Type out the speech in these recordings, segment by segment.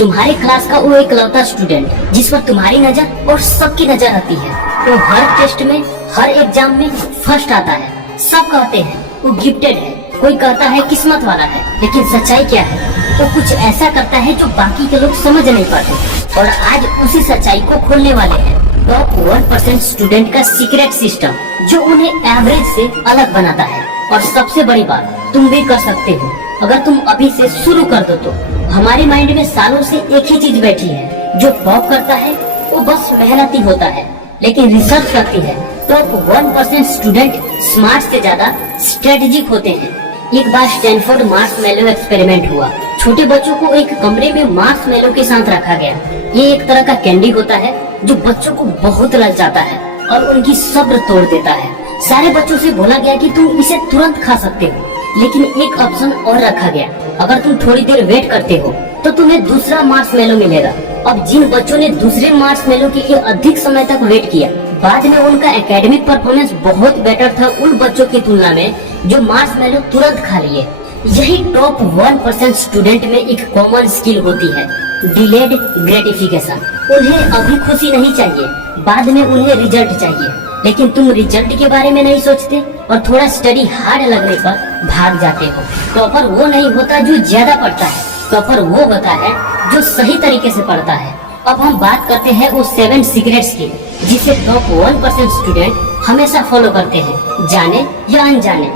तुम्हारे क्लास का वो इकलौता स्टूडेंट जिस पर तुम्हारी नजर और सबकी नजर आती है, वो हर टेस्ट में, हर एग्जाम में फर्स्ट आता है। सब कहते हैं वो गिफ्टेड है, कोई कहता है किस्मत वाला है, लेकिन सच्चाई क्या है? वो कुछ ऐसा करता है जो बाकी के लोग समझ नहीं पाते। और आज उसी सच्चाई को खोलने वाले हैं टॉप 1% स्टूडेंट का सीक्रेट सिस्टम, जो उन्हें एवरेज से अलग बनाता है। और सबसे बड़ी बात, तुम भी कर सकते हो अगर तुम अभी से शुरू कर दो तो। हमारे माइंड में सालों से एक ही चीज बैठी है, जो टॉप करता है वो बस मेहनती होता है, लेकिन रिसर्च करती है टॉप 1% स्टूडेंट स्मार्ट से ज्यादा स्ट्रेटेजिक होते हैं। एक बार स्टैनफोर्ड मार्शमैलो एक्सपेरिमेंट हुआ। छोटे बच्चों को एक कमरे में मार्शमैलो के साथ रखा गया। ये एक तरह का कैंडी होता है जो बच्चों को बहुत लग जाता है और उनकी सब्र तोड़ देता है। सारे बच्चों से बोला गया कि तुम इसे तुरंत खा सकते हो, लेकिन एक ऑप्शन और रखा गया, अगर तुम थोड़ी देर वेट करते हो तो तुम्हें दूसरा मार्शमैलो मिलेगा। अब जिन बच्चों ने दूसरे मार्शमैलो के लिए अधिक समय तक वेट किया, बाद में उनका एकेडमिक परफॉर्मेंस बहुत बेटर था उन बच्चों की तुलना में जो मार्शमैलो तुरंत खा लिए। यही टॉप 1% स्टूडेंट में एक कॉमन स्किल होती है, डिलेड ग्रेटिफिकेशन। उन्हें अभी खुशी नहीं चाहिए, बाद में उन्हें रिजल्ट चाहिए। लेकिन तुम रिजल्ट के बारे में नहीं सोचते और थोड़ा स्टडी हार्ड लगने पर भाग जाते हो। टॉपर वो नहीं होता जो ज्यादा पढ़ता है, टॉपर वो होता है जो सही तरीके से पढ़ता है। अब हम बात करते हैं वो 7 सीक्रेट्स की, जिसे टॉप 1% स्टूडेंट हमेशा फॉलो करते हैं, जाने या अनजाने।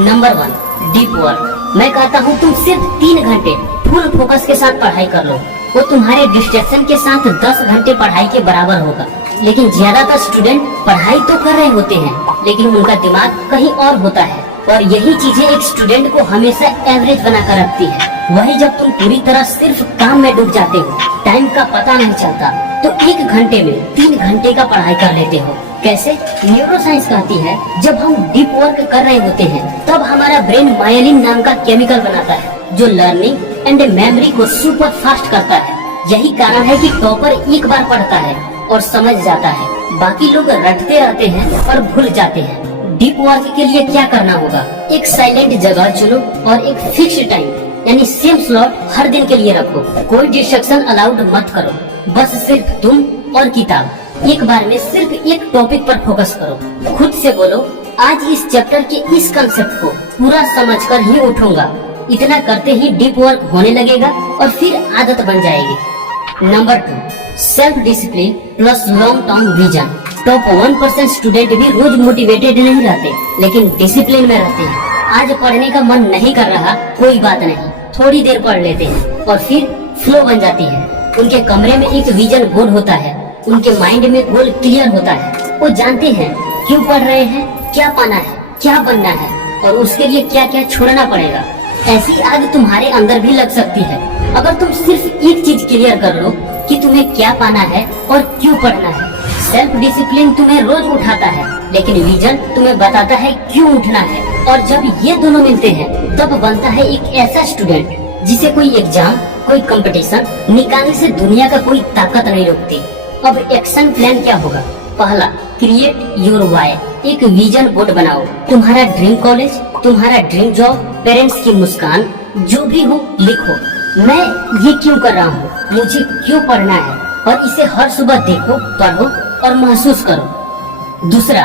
Number 1, deep work. मैं कहता हूँ तुम सिर्फ 3 घंटे फुल फोकस के साथ पढ़ाई कर लो, वो तुम्हारे डिस्ट्रैक्शन के साथ 10 घंटे पढ़ाई के बराबर होगा। लेकिन ज्यादातर स्टूडेंट पढ़ाई तो कर रहे होते हैं, लेकिन उनका दिमाग कहीं और होता है, और यही चीजें एक स्टूडेंट को हमेशा एवरेज बनाकर रखती है। वही जब तुम पूरी तरह सिर्फ काम में डूब जाते हो, टाइम का पता नहीं चलता, तो 1 घंटे में 3 घंटे का पढ़ाई कर लेते हो। कैसे? न्यूरोसाइंस कहती है जब हम डीप वर्क कर रहे होते हैं तब हमारा ब्रेन मायलिन नाम का केमिकल बनाता है, जो लर्निंग एंड मेमोरी को सुपर फास्ट करता है। यही कारण है कि टॉपर एक बार पढ़ता है और समझ जाता है, बाकी लोग रटते रहते हैं और भूल जाते हैं। डीप वर्क के लिए क्या करना होगा? एक साइलेंट जगह चुनो और एक फिक्स टाइम यानी सेम स्लॉट हर दिन के लिए रखो। कोई डिस्ट्रक्शन अलाउड मत करो, बस सिर्फ तुम और किताब। एक बार में सिर्फ एक टॉपिक पर फोकस करो। खुद से बोलो, आज इस चैप्टर के इस कंसेप्ट को पूरा समझकर ही उठूंगा। इतना करते ही डीप वर्क होने लगेगा और फिर आदत बन जाएगी। Number 2, self discipline plus long term vision. Top 1% student भी रोज मोटिवेटेड नहीं रहते, लेकिन डिसिप्लिन में रहते हैं। आज पढ़ने का मन नहीं कर रहा, कोई बात नहीं, थोड़ी देर पढ़ लेते हैं और फिर फ्लो बन जाती है। उनके कमरे में एक विजन बोर्ड होता है, उनके माइंड में गोल क्लियर होता है। वो जानते हैं क्यों पढ़ रहे हैं, क्या पाना है, क्या बनना है और उसके लिए क्या क्या छोड़ना पड़ेगा। ऐसी आग तुम्हारे अंदर भी लग सकती है अगर तुम सिर्फ एक चीज क्लियर कर लो कि तुम्हें क्या पाना है और क्यों पढ़ना है। सेल्फ डिसिप्लिन तुम्हें रोज उठाता है, लेकिन विजन तुम्हें बताता है क्यों उठना है। और जब ये दोनों मिलते हैं तब बनता है एक ऐसा स्टूडेंट जिसे कोई एग्जाम, कोई कंपटीशन निकालने से दुनिया का कोई ताकत नहीं रोकती। अब एक्शन प्लान क्या होगा? पहला, क्रिएट योर वाई। एक विजन बोर्ड बनाओ। तुम्हारा ड्रीम कॉलेज, तुम्हारा ड्रीम जॉब, पेरेंट्स की मुस्कान, जो भी हो लिखो। मैं ये क्यों कर रहा हूँ, मुझे क्यों पढ़ना है, और इसे हर सुबह देखो, पढ़ो और महसूस करो। दूसरा,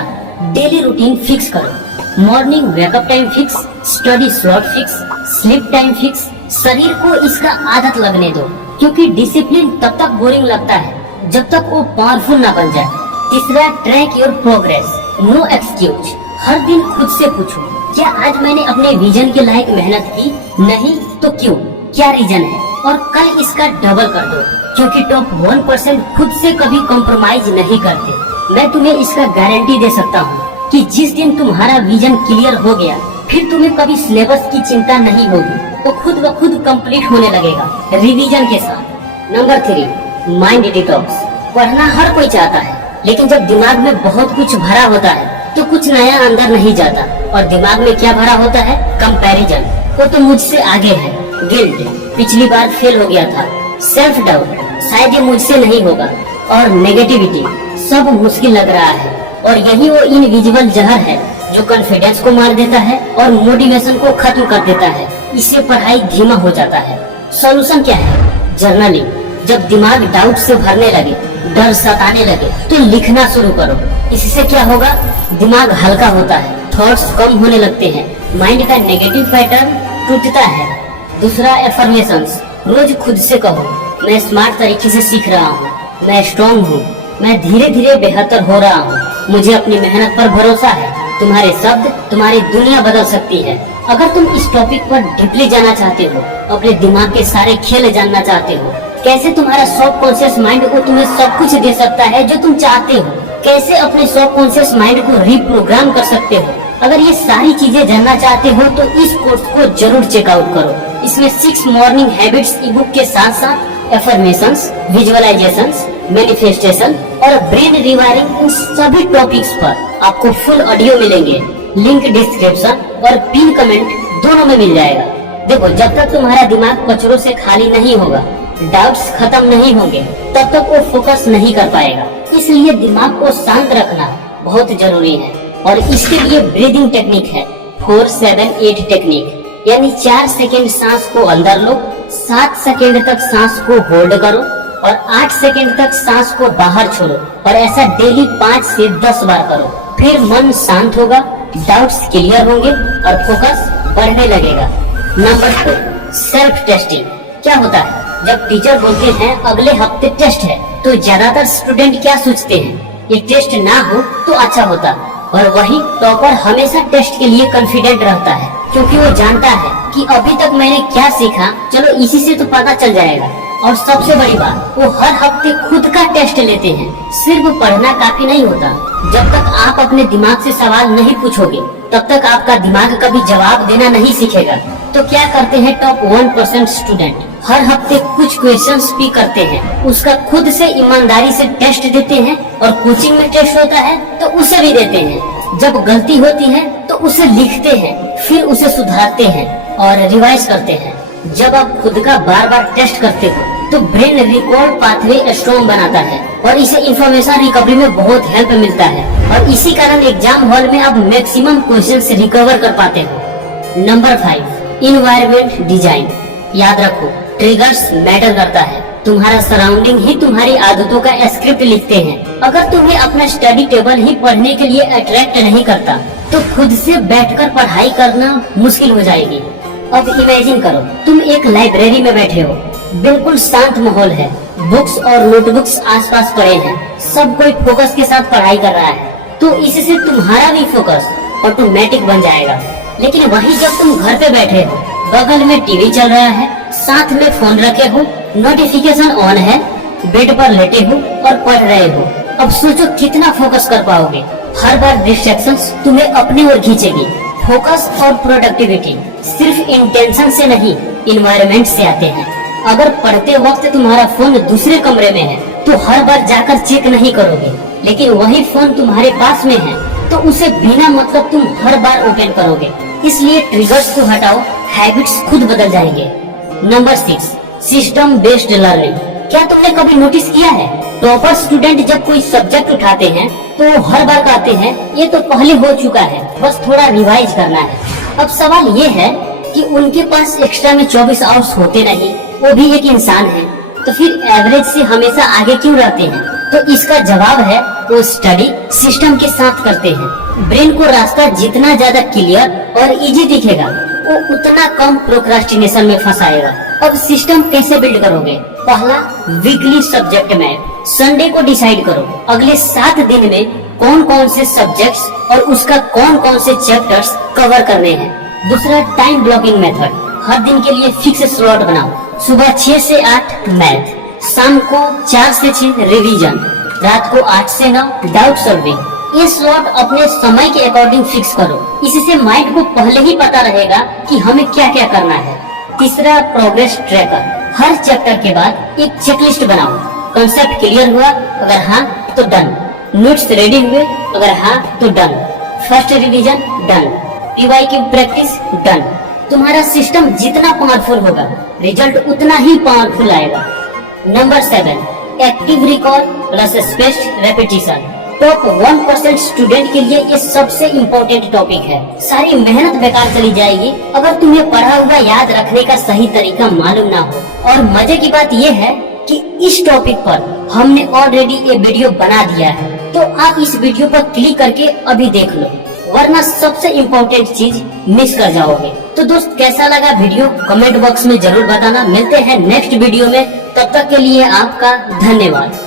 डेली रूटीन फिक्स करो। Morning wake up time fix, study slot fix, sleep time fix. शरीर को इसका आदत लगने दो, क्योंकि डिसिप्लिन तब तक बोरिंग लगता है जब तक वो पावरफुल ना बन जाए। तीसरा, track your progress, no excuse. हर दिन खुद से पूछो, क्या आज मैंने अपने विजन के लायक मेहनत की? नहीं तो क्यों, क्या रीजन है? और कल इसका डबल कर दो, क्योंकि टॉप 1% खुद से कभी कॉम्प्रोमाइज नहीं करते। मैं तुम्हें इसका गारंटी दे सकता हूँ कि जिस दिन तुम्हारा विजन क्लियर हो गया, फिर तुम्हें कभी सिलेबस की चिंता नहीं होगी, वो खुद ब खुद कंप्लीट होने लगेगा रिवीजन के साथ। Number 3, mind detox. पढ़ना हर कोई चाहता है, लेकिन जब दिमाग में बहुत कुछ भरा होता है तो कुछ नया अंदर नहीं जाता। और दिमाग में क्या भरा होता है? कंपैरिजन। वो तो मुझसे आगे है, गिल्ट, पिछली बार फेल हो गया था, सेल्फ डाउट, शायद ये मुझसे नहीं होगा, और नेगेटिविटी, सब मुश्किल लग रहा है। और यही वो इनविजिबल जहर है जो कॉन्फिडेंस को मार देता है और मोटिवेशन को खत्म कर देता है। इससे पढ़ाई धीमा हो जाता है। सॉल्यूशन क्या है? जर्नलिंग, जब दिमाग डाउट से भरने लगे, डर सताने लगे, तो लिखना शुरू करो। इससे क्या होगा, दिमाग हल्का होता है, थॉट्स कम होने लगते हैं, माइंड का नेगेटिव पैटर्न टूटता है। दूसरा, एफर्मेशंस, रोज खुद से कहो, मैं स्मार्ट तरीके से सीख रहा हूँ, मैं स्ट्रॉन्ग हूँ, मैं धीरे धीरे बेहतर हो रहा हूँ, मुझे अपनी मेहनत पर भरोसा है। तुम्हारे शब्द तुम्हारी दुनिया बदल सकती है। अगर तुम इस टॉपिक पर डीपली जाना चाहते हो, अपने दिमाग के सारे खेल जानना चाहते हो, कैसे तुम्हारा सबकॉन्शियस माइंड को तुम्हें सब कुछ दे सकता है जो तुम चाहते हो, कैसे अपने सबकॉन्शियस माइंड को रिप्रोग्राम कर सकते हो, अगर ये सारी चीजें जानना चाहते हो तो इस कोर्स को जरूर चेकआउट करो। इसमें 6 मॉर्निंग हैबिट्स ई बुक के साथ साथ एफर्मेशंस, विजुअलाइजेशंस, मैनिफेस्टेशन और ब्रेन रिवायरिंग, इन सभी टॉपिक्स पर आपको फुल ऑडियो मिलेंगे। लिंक डिस्क्रिप्शन और पिन कमेंट दोनों में मिल जाएगा। देखो, जब तक तुम्हारा दिमाग कचरों से खाली नहीं होगा, डाउट्स खत्म नहीं होंगे, तब तक वो फोकस नहीं कर पाएगा। इसलिए दिमाग को शांत रखना बहुत जरूरी है और इसके लिए ब्रीदिंग टेक्निक है, 4-7-8 टेक्निक। यानी 4 सेकेंड सांस को अंदर लो, 7 सेकेंड तक सांस को होल्ड करो और 8 सेकेंड तक सांस को बाहर छोड़ो। और ऐसा डेली 5 से 10 बार करो। फिर मन शांत होगा, डाउट्स क्लियर होंगे और फोकस बढ़ने लगेगा। Number 2, self testing. क्या होता है, जब टीचर बोलते हैं अगले हफ्ते टेस्ट है, तो ज्यादातर स्टूडेंट क्या सोचते हैं, ये टेस्ट ना हो तो अच्छा होता। और वही टॉपर हमेशा टेस्ट के लिए कॉन्फिडेंट रहता है, क्योंकि वो जानता है कि अभी तक मैंने क्या सीखा, चलो इसी से तो पता चल जाएगा। और सबसे बड़ी बात, वो हर हफ्ते खुद का टेस्ट लेते हैं। सिर्फ पढ़ना काफी नहीं होता। जब तक आप अपने दिमाग से सवाल नहीं पूछोगे, तब तक आपका दिमाग कभी जवाब देना नहीं सीखेगा। तो क्या करते हैं टॉप 1% स्टूडेंट, हर हफ्ते कुछ क्वेश्चंस भी करते हैं, उसका खुद से ईमानदारी से टेस्ट देते हैं। और कोचिंग में टेस्ट होता है तो उसे भी देते हैं। जब गलती होती है तो उसे लिखते हैं, फिर उसे सुधारते हैं और रिवाइज करते हैं। जब आप खुद का बार बार टेस्ट करते हो तो ब्रेन रिकॉल पाथवे स्ट्रॉन्ग बनाता है और इसे इंफॉर्मेशन रिकवरी में बहुत हेल्प मिलता है। और इसी कारण एग्जाम हॉल में आप मैक्सिमम क्वेश्चंस रिकवर कर पाते हो। Number 5, environment design. याद रखो, ट्रिगर्स मैटर करता है। तुम्हारा सराउंडिंग ही तुम्हारी आदतों का स्क्रिप्ट लिखते हैं। अगर तुम्हें अपना स्टडी टेबल ही पढ़ने के लिए अट्रैक्ट नहीं करता, तो खुद से बैठकर पढ़ाई करना मुश्किल हो जाएगी। अब इमेजिन करो, तुम एक लाइब्रेरी में बैठे हो, बिल्कुल शांत माहौल है, बुक्स और नोटबुक्स आसपास पड़े हैं, सब कोई फोकस के साथ पढ़ाई कर रहा है, तो इससे तुम्हारा भी फोकस ऑटोमेटिक बन जाएगा। लेकिन वही जब तुम घर पे बैठे हो, बगल में टीवी चल रहा है, साथ में फोन रखे हो, नोटिफिकेशन ऑन है, बेड पर लेटे हो और पढ़ रहे हो, अब सोचो कितना फोकस कर पाओगे। हर बार डिस्ट्रैक्शंस तुम्हें अपनी ओर खींचेगी। फोकस और प्रोडक्टिविटी सिर्फ इंटेंशन से नहीं, इन्वायरमेंट से आते हैं। अगर पढ़ते वक्त तुम्हारा फोन दूसरे कमरे में है तो हर बार जाकर चेक नहीं करोगे, लेकिन वही फोन तुम्हारे पास में है तो उसे बिना मतलब तुम हर बार ओपन करोगे। इसलिए ट्रिगर्स को हटाओ, हैबिट्स खुद बदल जाएंगे। Number 6, system based learning. क्या तुमने कभी नोटिस किया है, टॉपर स्टूडेंट जब कोई सब्जेक्ट उठाते हैं तो हर बार कहते हैं ये तो पहले हो चुका है, बस थोड़ा रिवाइज करना है। अब सवाल ये है कि उनके पास एक्स्ट्रा में 24 आवर्स होते नहीं, वो भी एक इंसान है, तो फिर एवरेज से हमेशा आगे क्यों रहते हैं? तो इसका जवाब है, वो स्टडी सिस्टम के साथ करते हैं। ब्रेन को रास्ता जितना ज्यादा क्लियर और इजी दिखेगा, वो उतना कम प्रोक्रास्टिनेशन में फंसाएगा। अब सिस्टम कैसे बिल्ड करोगे? पहला, वीकली सब्जेक्ट मैप। संडे को डिसाइड करो अगले 7 दिन में कौन कौन से सब्जेक्ट्स और उसका कौन कौन से चैप्टर्स कवर करने हैं। दूसरा, टाइम ब्लॉकिंग मेथड। हर दिन के लिए फिक्स स्लॉट बनाओ। सुबह 6 से 8 मैथ, शाम को 4 से 6 रिवीजन, रात को 8 से 9 डाउट सॉल्विंग। ये स्लॉट अपने समय के अकॉर्डिंग फिक्स करो। इससे माइंड को पहले ही पता रहेगा कि हमें क्या क्या करना है। तीसरा, प्रोग्रेस ट्रैकर। हर चैप्टर के बाद एक चेकलिस्ट बनाओ। कॉन्सेप्ट क्लियर हुआ, अगर हाँ तो डन। नोट्स रेडी हुए, अगर हाँ तो done. First revision done. Revise की प्रैक्टिस डन। तुम्हारा सिस्टम जितना पावरफुल होगा, रिजल्ट उतना ही पावरफुल आएगा। Number 7, active recall plus spaced repetition. Top 1% student के लिए ये सबसे इम्पोर्टेंट टॉपिक है। सारी मेहनत बेकार चली जाएगी अगर तुम्हें पढ़ा हुआ याद रखने का सही तरीका मालूम ना हो। और मजे की बात ये है कि इस टॉपिक पर हमने ऑलरेडी ये वीडियो बना दिया है, तो आप इस वीडियो पर क्लिक करके अभी देख लो, वरना सबसे इम्पोर्टेंट चीज मिस कर जाओगे। तो दोस्त कैसा लगा वीडियो कमेंट बॉक्स में जरूर बताना। मिलते हैं नेक्स्ट वीडियो में, तब तक के लिए आपका धन्यवाद।